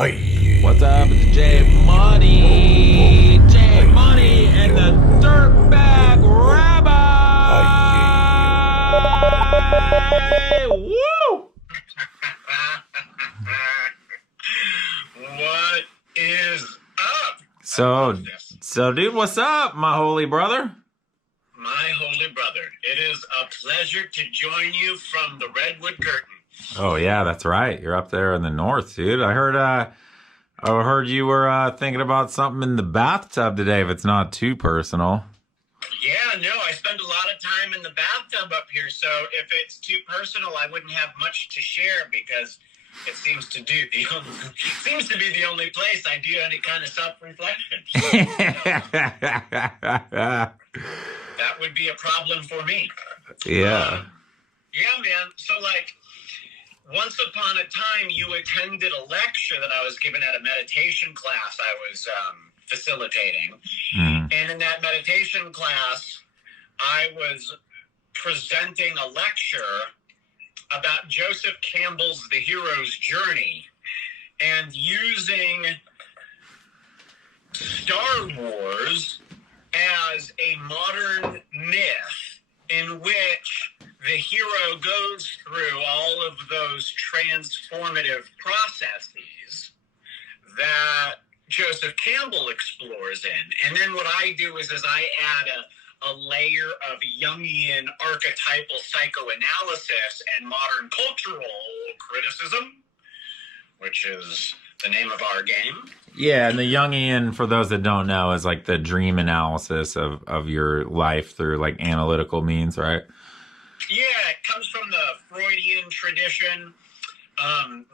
Hey. What's up? It's J Money. J Money and the Dirtbag Rabbi. Woo! What is up? So, dude, what's up, my holy brother? My holy brother, it is a pleasure to join you from the Redwood Curtain. Oh yeah, that's right. You're up there in the north, dude. I heard you were thinking about something in the bathtub today. If it's not too personal. Yeah, no, I spend a lot of time in the bathtub up here, so if it's too personal, I wouldn't have much to share because it seems to be the only place I do any kind of self-reflection. That would be a problem for me. Yeah. Yeah, man. So, once upon a time, you attended a lecture that I was given at a meditation class I was facilitating. Mm. And in that meditation class, I was presenting a lecture about Joseph Campbell's The Hero's Journey and using Star Wars as a modern myth in which the hero goes through all of those transformative processes that Joseph Campbell explores in. And then what I do is I add a layer of Jungian archetypal psychoanalysis and modern cultural criticism, which is the name of our game. Yeah, and the Jungian, for those that don't know, is like the dream analysis of your life through like analytical means, right? Yeah, it comes from the Freudian tradition.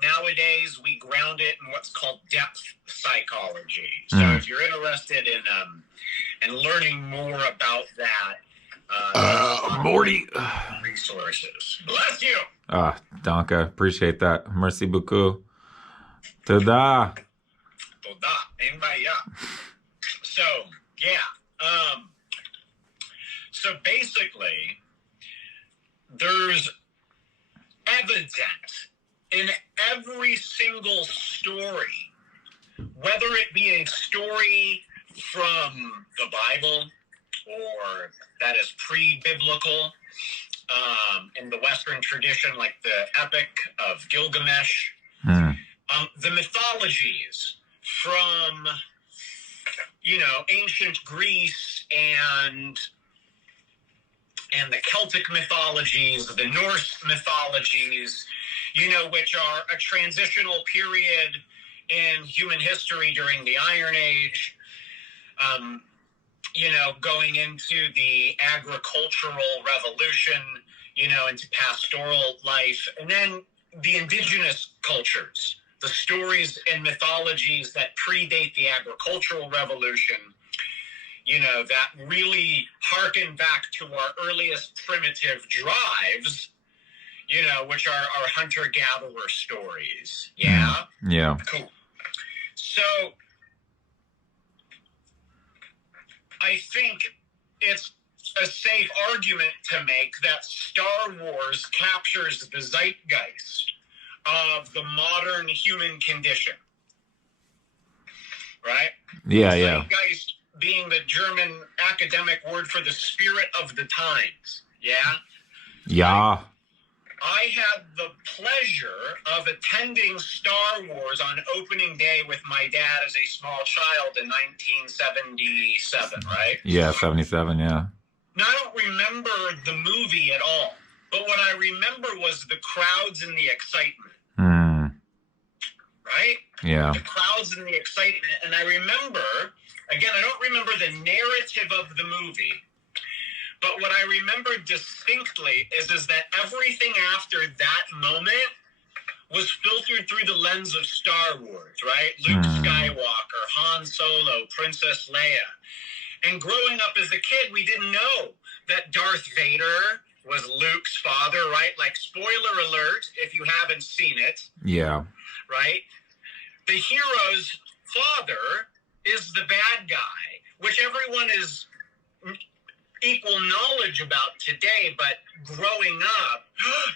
Nowadays, we ground it in what's called depth psychology. So if you're interested in learning more about that, Morty. resources. Bless you. Danke. Appreciate that. Merci beaucoup. Tada. Toda. Envaya. So, yeah. So basically, there's evidence in every single story, whether it be a story from the Bible or that is pre-biblical, in the Western tradition, like the Epic of Gilgamesh, the mythologies from, ancient Greece and the Celtic mythologies, the Norse mythologies, which are a transitional period in human history during the Iron Age, going into the agricultural revolution, into pastoral life, and then the indigenous cultures, the stories and mythologies that predate the agricultural revolution, that really harken back to our earliest primitive drives, which are our hunter-gatherer stories. Yeah? Yeah. Cool. So, I think it's a safe argument to make that Star Wars captures the zeitgeist of the modern human condition. Right? Yeah, Zeitgeist being the German academic word for the spirit of the times. Yeah? Yeah. I had the pleasure of attending Star Wars on opening day with my dad as a small child in 1977, right? Yeah, 77, yeah. Now, I don't remember the movie at all, but what I remember was the crowds and the excitement. Right? Yeah. The crowds and the excitement. And I remember, again, I don't remember the narrative of the movie, but what I remember distinctly is that everything after that moment was filtered through the lens of Star Wars, right? Luke Skywalker, Han Solo, Princess Leia. And growing up as a kid, we didn't know that Darth Vader was Luke's father, right? Like, spoiler alert, if you haven't seen it. Yeah. Right? The hero's father is the bad guy, which everyone is equal knowledge about today, but growing up,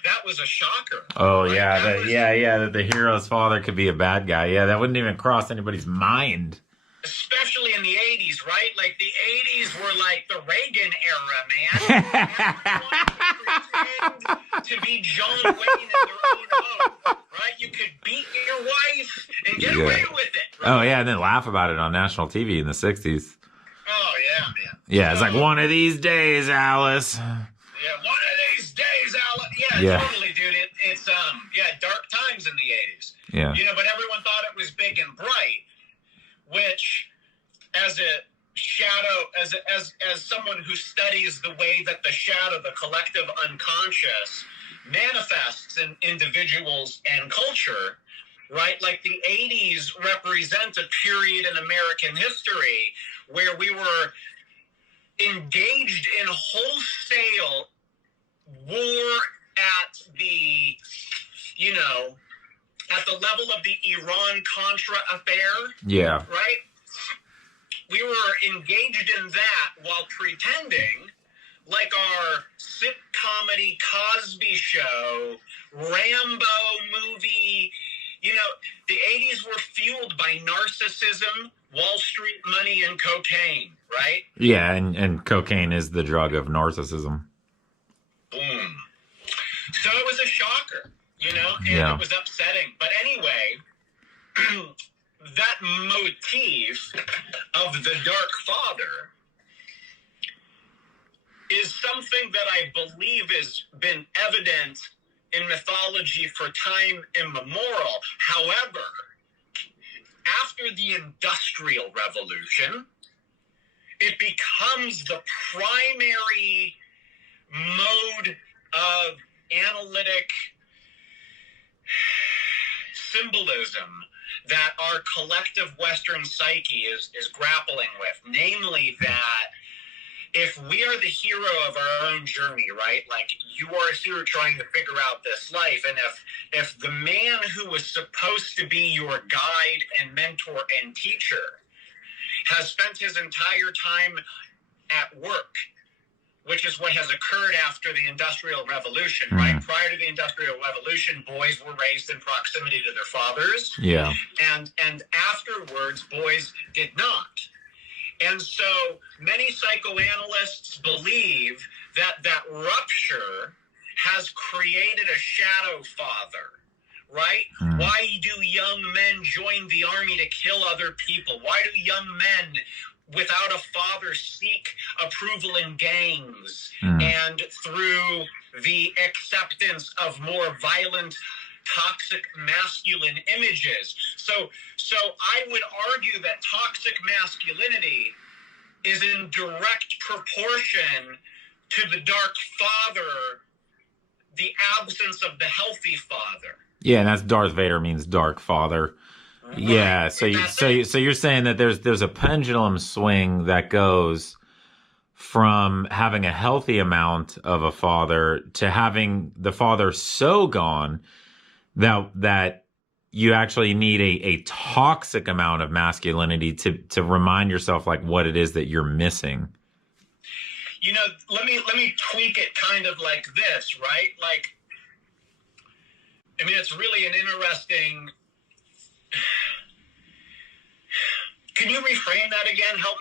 that was a shocker. Oh, Like, yeah. that was, That the hero's father could be a bad guy. Yeah, that wouldn't even cross anybody's mind. especially in the 80s, right? Like, the 80s were like the Reagan era, man. Everyone could pretend to be John Wayne in their own home, right? You could beat your wife and get away with it. Right? Oh, yeah, and then laugh about it on national TV in the 60s. Oh, yeah, man. Yeah, it's like, one of these days, Alice. Yeah, one of these days, Alice. Yeah. Totally, dude. It's dark times in the 80s. Yeah. You know, but everyone thought it was big and bright, which, as a shadow, as someone who studies the way that the shadow, the collective unconscious, manifests in individuals and culture, right? Like, the 80s represent a period in American history where we were engaged in wholesale war at the, at the level of the Iran-Contra affair. Yeah. Right? We were engaged in that while pretending like our sitcomedy Cosby Show, Rambo movie, the 80s were fueled by narcissism, Wall Street money, and cocaine, right? Yeah, and cocaine is the drug of narcissism. Boom. So it was a shocker, and Yeah. it was upsetting. But anyway, that motif of the Dark Father is something that I believe has been evident in mythology for time immemorial. However, after the Industrial Revolution, it becomes the primary mode of analytic symbolism that our collective Western psyche is grappling with. Namely that if we are the hero of our own journey, right? Like, you are here trying to figure out this life, and if the man who was supposed to be your guide and mentor and teacher has spent his entire time at work, which is what has occurred after the Industrial Revolution, right? Prior to the Industrial Revolution, boys were raised in proximity to their fathers. Yeah. And afterwards, boys did not. And so many psychoanalysts believe that rupture has created a shadow father, right? Why do young men join the army to kill other people? Why do young men without a father seek approval in gangs and through the acceptance of more violent, toxic masculine images? So I would argue that toxic masculinity is in direct proportion to the Dark Father, the absence of the healthy father. Yeah, and that's Darth Vader means Dark Father. Right. Yeah, so you're saying that there's a pendulum swing that goes from having a healthy amount of a father to having the father so gone that you actually need a toxic amount of masculinity to remind yourself like what it is that you're missing. Let me tweak it kind of like this, right? Like, I mean, it's really an interesting. Can you reframe that again? Help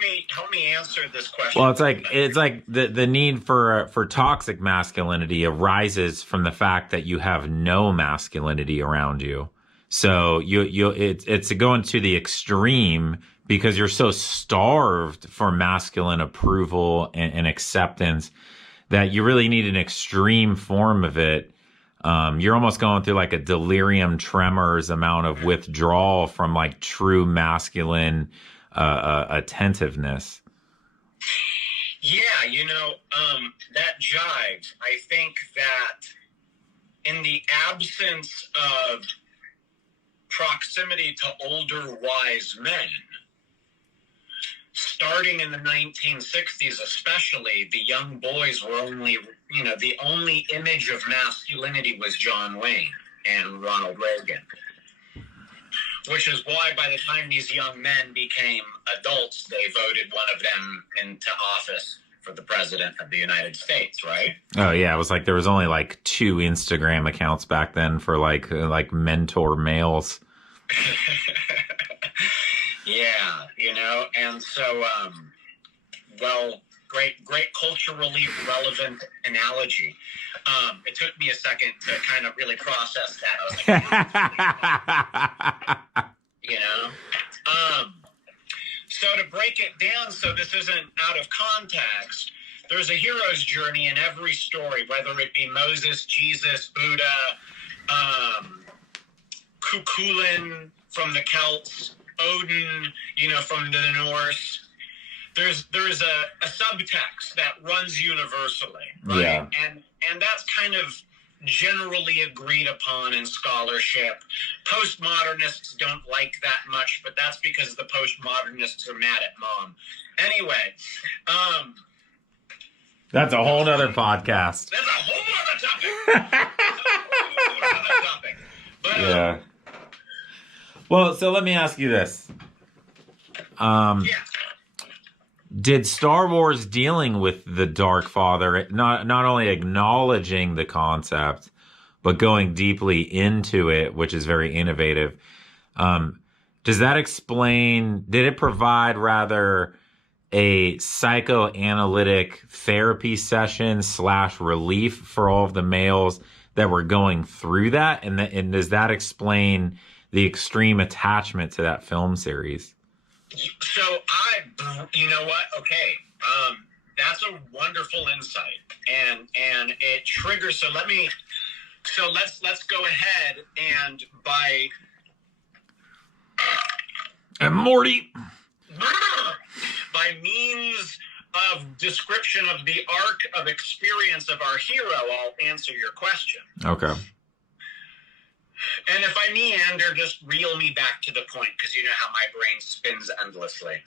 me answer this question. Well, it's like the need for toxic masculinity arises from the fact that you have no masculinity around you. So it's going to the extreme because you're so starved for masculine approval and acceptance that you really need an extreme form of it. You're almost going through like a delirium tremors amount of withdrawal from like true masculine attentiveness. Yeah, that jives. I think that in the absence of proximity to older wise men, starting in the 1960s especially, the young boys were only, the only image of masculinity was John Wayne and Ronald Reagan. Which is why by the time these young men became adults, they voted one of them into office for the president of the United States, right? Oh yeah, it was like there was only like 2 Instagram accounts back then for like mentor males. Yeah, and so, well, great culturally relevant analogy. It took me a second to kind of really process that. I was like, so to break it down so this isn't out of context, there's a hero's journey in every story, whether it be Moses, Jesus, Buddha, Cuchulainn from the Celts, Odin, from the Norse. There's a subtext that runs universally, right? Yeah. And that's kind of generally agreed upon in scholarship. Postmodernists don't like that much, but that's because the postmodernists are mad at mom. Anyway, that's a whole nother podcast. That's a whole other topic. But, yeah. Well, so let me ask you this. Yeah. Did Star Wars dealing with the Dark Father, not only acknowledging the concept, but going deeply into it, which is very innovative, does that explain, did it provide rather a psychoanalytic therapy session / relief for all of the males that were going through that? And does that explain the extreme attachment to that film series? So you know what? Okay. That's a wonderful insight. And it triggers. So let's go ahead and Morty. By means of description of the arc of experience of our hero, I'll answer your question. Okay. And if I meander, just reel me back to the point, because you know how my brain spins endlessly.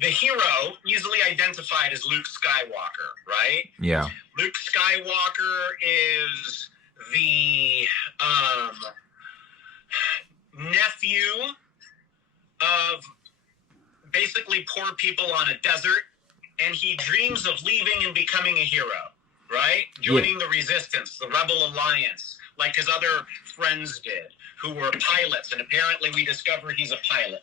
The hero, easily identified as Luke Skywalker, right? Yeah. Luke Skywalker is the nephew of basically poor people on a desert, and he dreams of leaving and becoming a hero. Right? Joining the resistance, the Rebel Alliance, like his other friends did, who were pilots. And apparently we discovered he's a pilot.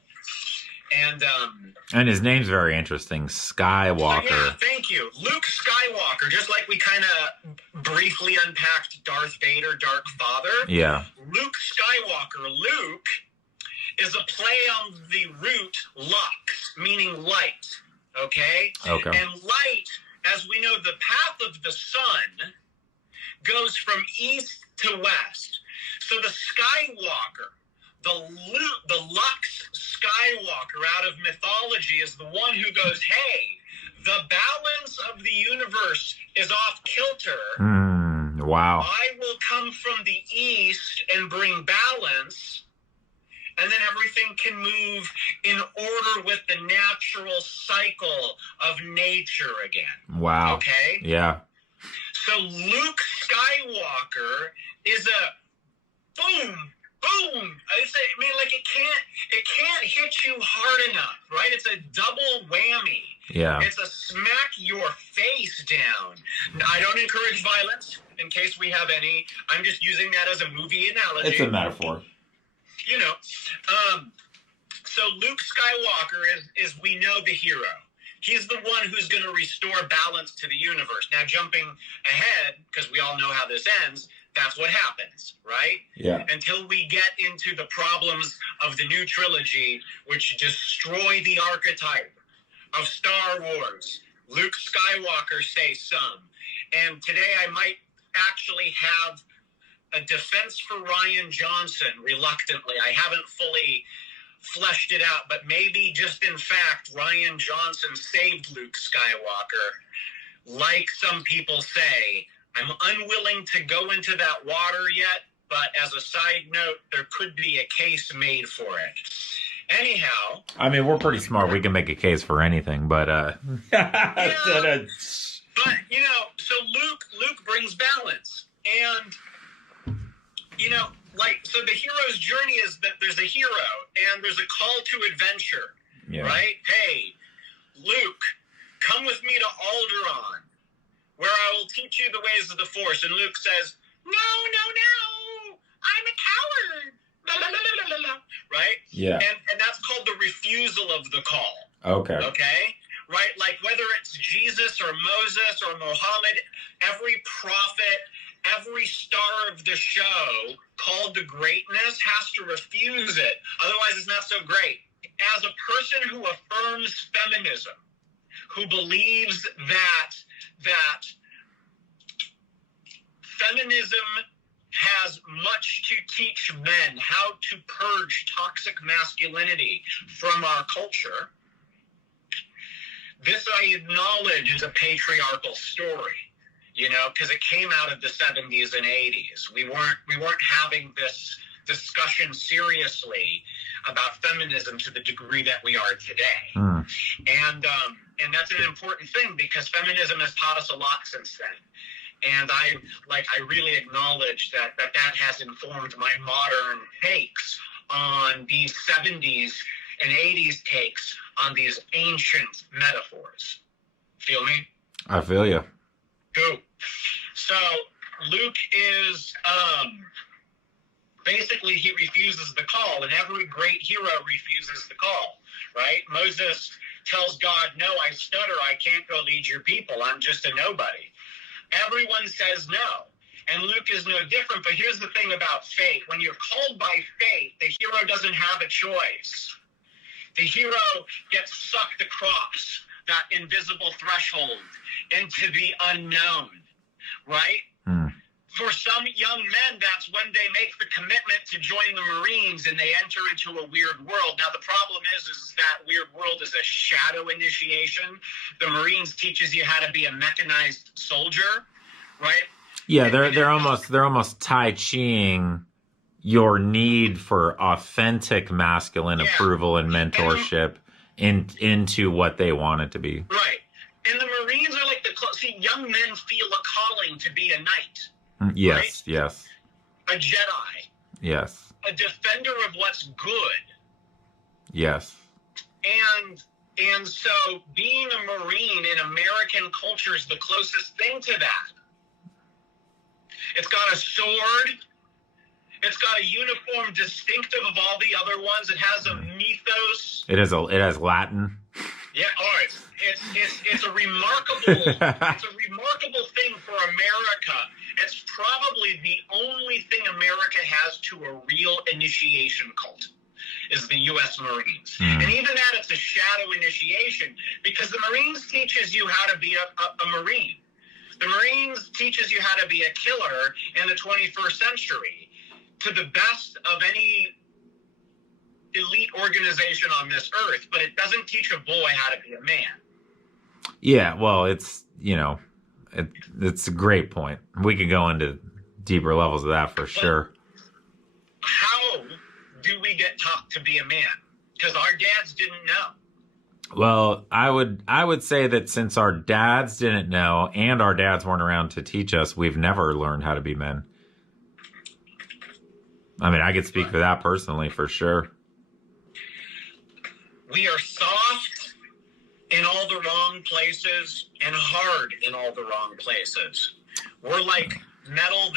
And his name's very interesting, Skywalker. So yeah, thank you. Luke Skywalker, just like we kind of briefly unpacked Darth Vader, Dark Father. Yeah. Luke Skywalker, Luke, is a play on the root lux, meaning light. Okay? Okay. And light, as we know, the path of the sun goes from east to west. So the Skywalker, the Lux Skywalker out of mythology, is the one who goes, hey, the balance of the universe is off kilter. Wow. I will come from the east and bring balance, and then everything can move in order with the natural cycle of nature again. Wow. Okay? Yeah. So Luke Skywalker is a boom. It can't hit you hard enough, right? It's a double whammy. Yeah. It's a smack your face down. I don't encourage violence, in case we have any. I'm just using that as a movie analogy. It's a metaphor. So Luke Skywalker is we know the hero. He's the one who's going to restore balance to the universe. Now, jumping ahead, because we all know how this ends, that's what happens, right? Yeah. Until we get into the problems of the new trilogy, which destroy the archetype of Star Wars. Luke Skywalker, say some. And today I might actually have a defense for Rian Johnson, reluctantly. I haven't fully fleshed it out, but maybe just in fact, Rian Johnson saved Luke Skywalker. Like some people say, I'm unwilling to go into that water yet, but as a side note, there could be a case made for it. Anyhow. I mean, we're pretty smart. We can make a case for anything, but yeah, but so Luke brings balance. And so the hero's journey is that there's a hero and there's a call to adventure. right? Hey, Luke, come with me to Alderaan, where I will teach you the ways of the Force. And Luke says, no, I'm a coward. Blah, blah, blah, blah, blah. Right? Yeah. And that's called the refusal of the call. Okay. Right? Like whether it's Jesus or Moses or Muhammad, every prophet, every star of the show called to greatness has to refuse it. Otherwise, it's not so great. As a person who affirms feminism, who believes that feminism has much to teach men how to purge toxic masculinity from our culture, this I acknowledge is a patriarchal story, because it came out of the 70s and 80s. We weren't having this discussion seriously about feminism to the degree that we are today. And that's an important thing, because feminism has taught us a lot since then. And I really acknowledge that has informed my modern takes on these 70s and 80s takes on these ancient metaphors. Feel me? I feel you. Cool. So Luke is basically, he refuses the call, and every great hero refuses the call, right? Moses tells God, no, I stutter, I can't go lead your people, I'm just a nobody. Everyone says no, and Luke is no different. But here's the thing about fate. When you're called by fate, the hero doesn't have a choice. The hero gets sucked across that invisible threshold into the unknown, right? For some young men, that's when they make the commitment to join the Marines and they enter into a weird world. Now, the problem is that weird world is a shadow initiation. The Marines teaches you how to be a mechanized soldier, right? Yeah, they're almost Tai Chiing your need for authentic masculine approval and mentorship into what they want it to be. Right. And the Marines are like young men feel a calling to be a knight. Yes, right? Yes. A Jedi. Yes. A defender of what's good. Yes. And so being a Marine in American culture is the closest thing to that. It's got a sword. It's got a uniform distinctive of all the other ones. It has a mythos. It has Latin. Yeah, all right. It's a remarkable thing for America. It's probably the only thing America has to a real initiation cult is the U.S. Marines. And even that, it's a shadow initiation, because the Marines teaches you how to be a Marine. The Marines teaches you how to be a killer in the 21st century to the best of any elite organization on this earth, but it doesn't teach a boy how to be a man. Yeah, well, it's a great point. We could go into deeper levels of that for sure. How do we get taught to be a man? Because our dads didn't know. Well, I would say that since our dads didn't know and our dads weren't around to teach us, we've never learned how to be men. I mean, I could speak for that personally, for sure. We are soft in all the wrong places and hard in all the wrong places. We're like metal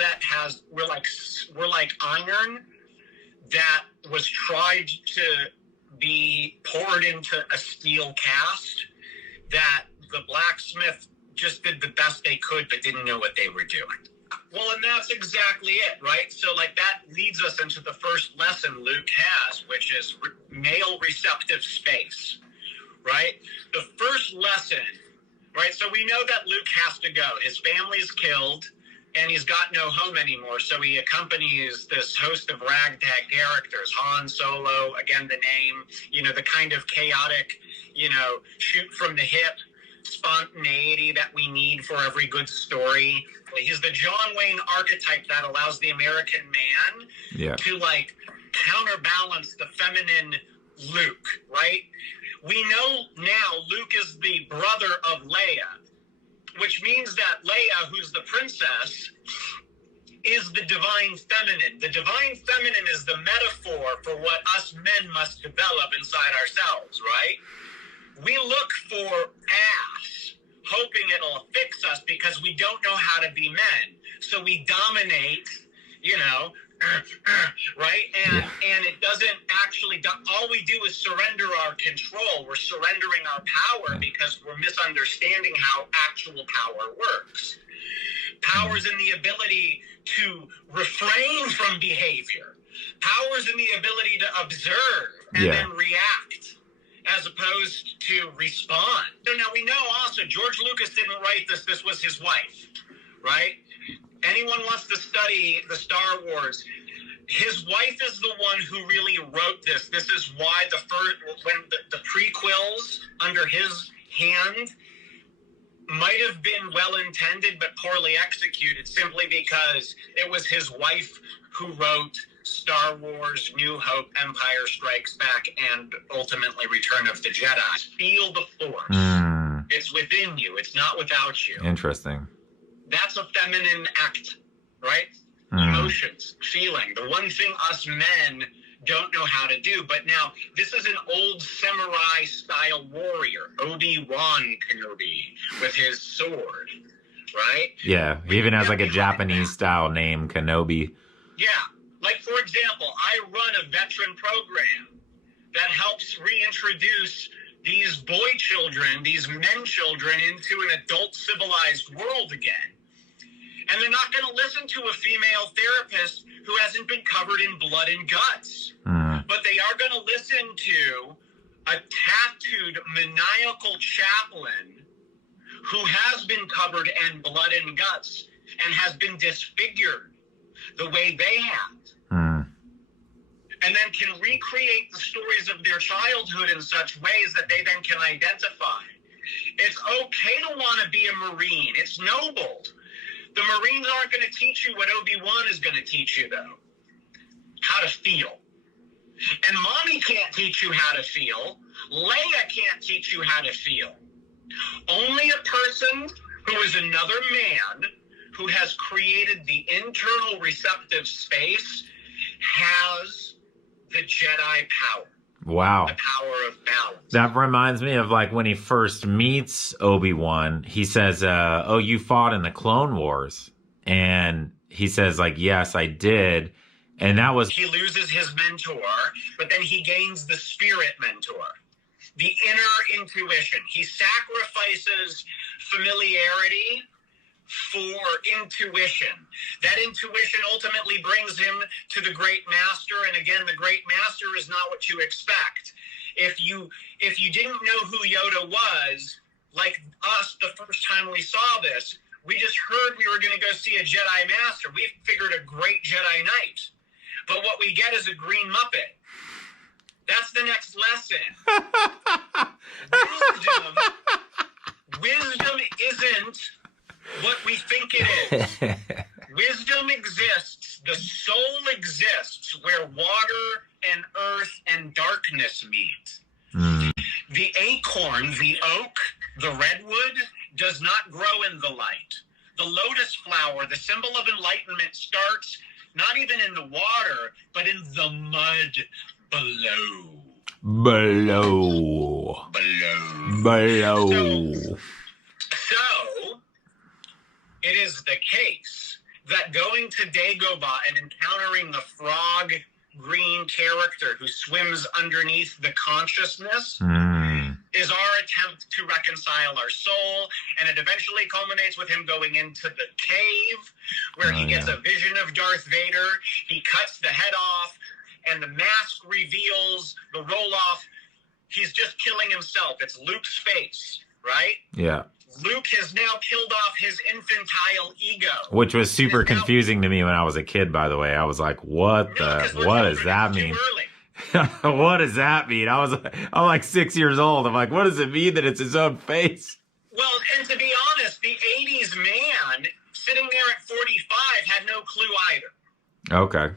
we're like iron that was tried to be poured into a steel cast, that the blacksmith just did the best they could but didn't know what they were doing. Well, and that's exactly it, right? So, that leads us into the first lesson Luke has, which is male receptive space, right? The first lesson, right? So we know that Luke has to go. His family's killed, and he's got no home anymore. So he accompanies this host of ragtag characters, Han Solo, again, the name, the kind of chaotic, shoot from the hip spontaneity that we need for every good story. He's the John Wayne archetype that allows the American man to counterbalance the feminine Luke, right? We know now Luke is the brother of Leia, which means that Leia, who's the princess, is the divine feminine. The divine feminine is the metaphor for what us men must develop inside ourselves, right? We look for ass, hoping it'll fix us because we don't know how to be men. So we dominate, right? And it doesn't actually, all we do is surrender our control. We're surrendering our power because we're misunderstanding how actual power works. Power is in the ability to refrain from behavior. Power is in the ability to observe and then react, as opposed to respond. So now we know also George Lucas didn't write this. This was his wife, right? Anyone wants to study the Star Wars, his wife is the one who really wrote this. This is why when the prequels under his hand might have been well-intended but poorly executed, simply because it was his wife who wrote Star Wars, New Hope, Empire Strikes Back, and ultimately Return of the Jedi. Feel the Force. It's within you. It's not without you. Interesting. That's a feminine act, right? Emotions, feeling. The one thing us men don't know how to do. But now, this is an old samurai-style warrior, Obi-Wan Kenobi, with his sword, right? Yeah, he even has like a Japanese-style name, Kenobi. Yeah. Like, for example, I run a veteran program that helps reintroduce these boy children, these men children, into an adult civilized world again. And they're not going to listen to a female therapist who hasn't been covered in blood and guts. But they are going to listen to a tattooed, maniacal chaplain who has been covered in blood and guts and has been disfigured the way they have. And then can recreate the stories of their childhood in such ways that they then can identify. It's okay to want to be a Marine. It's noble. The Marines aren't going to teach you what Obi-Wan is going to teach you, though. How to feel. And Mommy can't teach you how to feel. Leia can't teach you how to feel. Only a person who is another man who has created the internal receptive space has the Jedi power. Wow. The power of balance. That reminds me of like when he first meets Obi-Wan, he says, oh, you fought in the Clone Wars. And he says like, yes, I did. And that was... He loses his mentor, but then he gains the spirit mentor. The inner intuition. He sacrifices familiarity for intuition. That intuition ultimately brings him to the great master. And again, the great master is not what you expect. If you didn't know who Yoda was, like us, the first time we saw this, we just heard we were going to go see a Jedi master. We figured a great Jedi Knight. But what we get is a green Muppet. That's the next lesson. Wisdom isn't what we think it is. Wisdom exists. The soul exists where water and earth and darkness meet. The acorn, the oak, the redwood does not grow in the light. The lotus flower, the symbol of enlightenment, starts not even in the water, but in the mud below. So it is the case that going to Dagobah and encountering the frog green character who swims underneath the consciousness is our attempt to reconcile our soul, and it eventually culminates with him going into the cave where he gets a vision of Darth Vader. He cuts the head off and the mask reveals the roll-off. He's just killing himself. It's Luke's face, right? Yeah. Luke has now killed off his infantile ego. Which was super confusing to me when I was a kid, by the way. I was like, what does that mean? What does that mean? I'm like 6 years old. I'm like, what does it mean that it's his own face? Well, and to be honest, the 80s man sitting there at 45 had no clue either. Okay.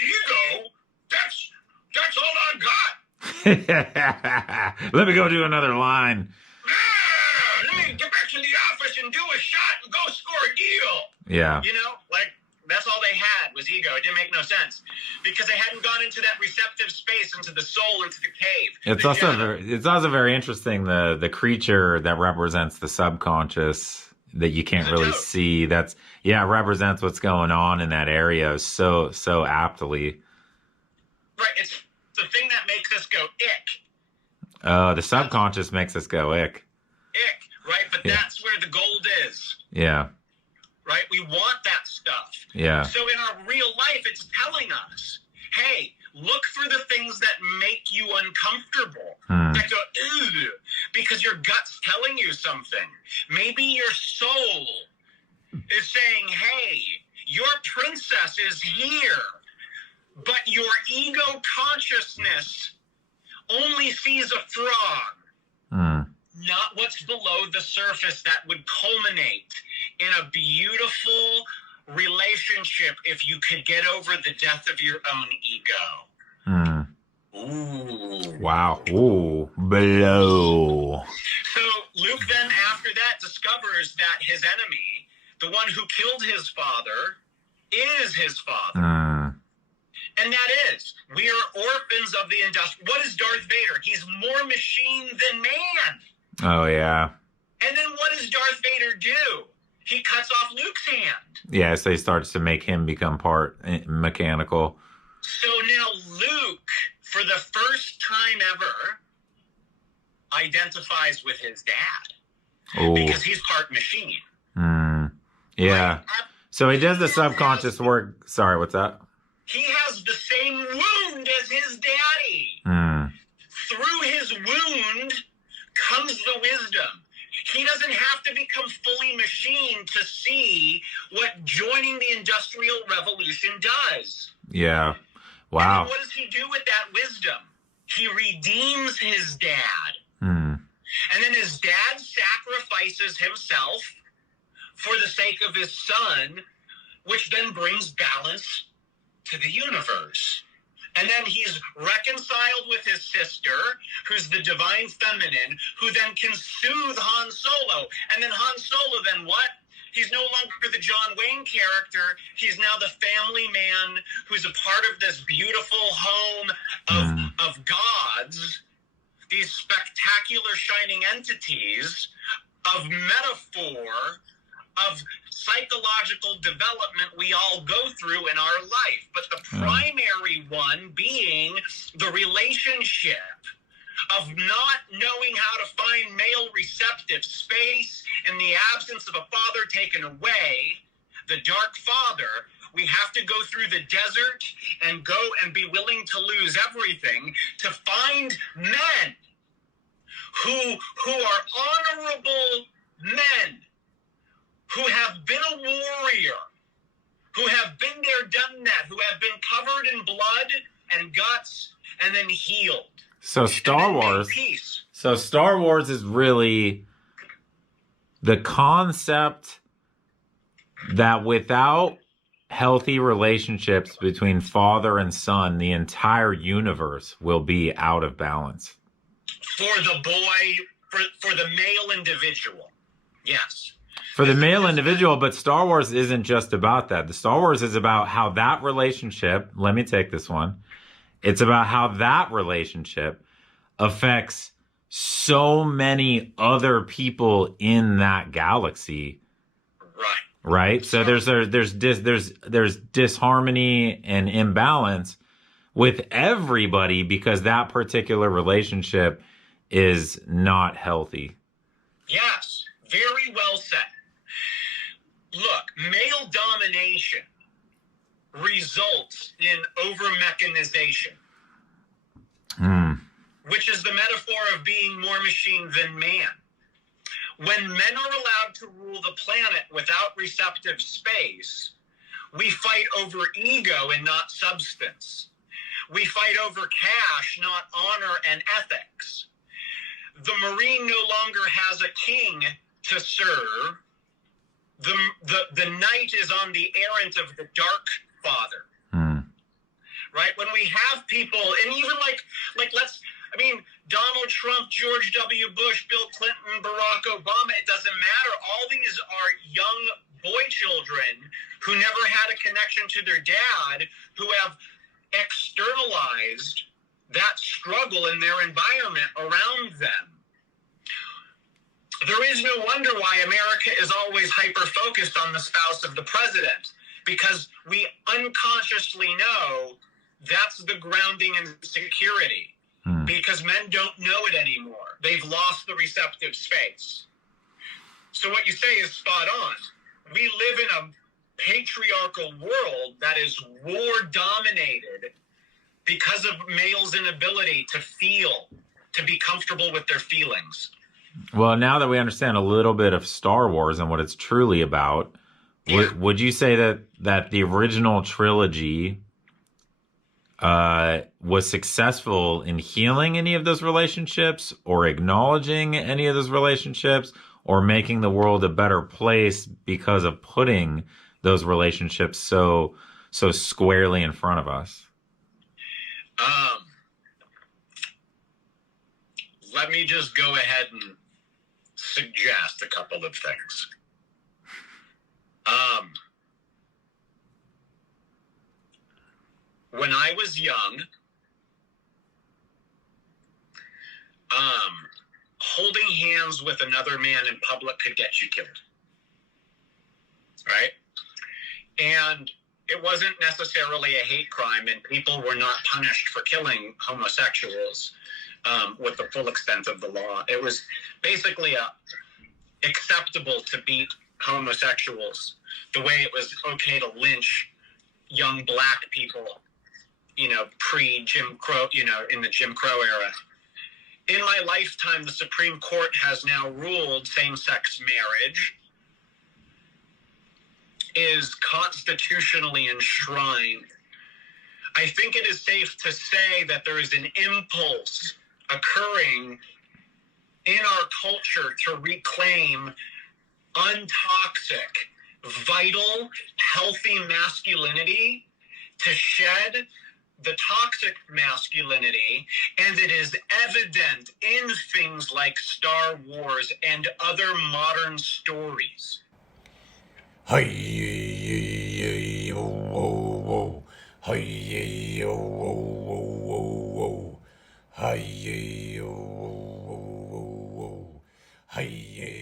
Ego? That's all I got. Let me go do another line. Let me get back to the office and do a shot and go score a deal. Yeah. You know, like, That's all they had was ego. It didn't make no sense because they hadn't gone into that receptive space, into the soul, into the cave. It's also very interesting the creature that represents the subconscious that you can't really see. Represents what's going on in that area so aptly. Right. It's the thing that makes us go ick. The subconscious makes us go ick. Ick, right? But that's where the gold is. Yeah. Right? We want that stuff. Yeah. So in our real life, it's telling us, hey, look for the things that make you uncomfortable. That go, ew, because your gut's telling you something. Maybe your soul is saying, hey, your princess is here, but your ego consciousness only sees a frog, not what's below the surface that would culminate in a beautiful relationship if you could get over the death of your own ego. Ooh. Wow. Ooh. Blow. So Luke then, after that, discovers that his enemy, the one who killed his father, is his father. And that is, we are orphans of the industrial. What is Darth Vader? He's more machine than man. Oh, yeah. And then what does Darth Vader do? He cuts off Luke's hand. Yeah, so he starts to make him become part mechanical. So now Luke, for the first time ever, identifies with his dad. Ooh. Because he's part machine. Yeah. Right? So he does the subconscious work. Sorry, what's that? He has the same wound as his daddy. Through his wound comes the wisdom. He doesn't have to become fully machine to see what joining the Industrial Revolution does. Yeah. Wow. And what does he do with that wisdom? He redeems his dad. And then his dad sacrifices himself for the sake of his son, which then brings balance to the universe. And then he's reconciled with his sister, who's the divine feminine, who then can soothe Han Solo. And then Han Solo then what? He's no longer the John Wayne character. He's now the family man who's a part of this beautiful home of gods, these spectacular shining entities of metaphor, of psychological development we all go through in our life. But the primary one being the relationship of not knowing how to find male receptive space in the absence of a father taken away, the dark father. We have to go through the desert and go and be willing to lose everything to find men who are honorable men, who have been a warrior, who have been there, done that, who have been covered in blood and guts and then healed. So Star Wars is really the concept that without healthy relationships between father and son, the entire universe will be out of balance. For the boy, for the male individual, yes. For the male individual, but Star Wars isn't just about that. The Star Wars is about how that relationship, let me take this one, it's about how that relationship affects so many other people in that galaxy. Right? So there's disharmony and imbalance with everybody because that particular relationship is not healthy. Yes, very well said. Look, male domination results in over-mechanization, which is the metaphor of being more machine than man. When men are allowed to rule the planet without receptive space, we fight over ego and not substance. We fight over cash, not honor and ethics. The Marine no longer has a king to serve. The knight is on the errand of the dark father. Right? When we have people, and even Donald Trump, George W. Bush, Bill Clinton, Barack Obama, it doesn't matter. All these are young boy children who never had a connection to their dad, who have externalized that struggle in their environment around them. There is no wonder why America is always hyper-focused on the spouse of the president, because we unconsciously know that's the grounding and security, because men don't know it anymore. They've lost the receptive space. So what you say is spot on. We live in a patriarchal world that is war-dominated because of males' inability to feel, to be comfortable with their feelings. Well, now that we understand a little bit of Star Wars and what it's truly about, would you say that the original trilogy was successful in healing any of those relationships, or acknowledging any of those relationships, or making the world a better place because of putting those relationships so squarely in front of us? Let me just go ahead and suggest a couple of things. When I was young, holding hands with another man in public could get you killed. Right? And it wasn't necessarily a hate crime, and people were not punished for killing homosexuals with the full extent of the law. It was basically acceptable to beat homosexuals the way it was okay to lynch young black people, pre-Jim Crow, in the Jim Crow era. In my lifetime, the Supreme Court has now ruled same-sex marriage is constitutionally enshrined. I think it is safe to say that there is an impulse occurring in our culture to reclaim untoxic, vital, healthy masculinity, to shed the toxic masculinity, and it is evident in things like Star Wars and other modern stories. Hey, whoa, whoa, hey, whoa, whoa, hey, whoa, hey.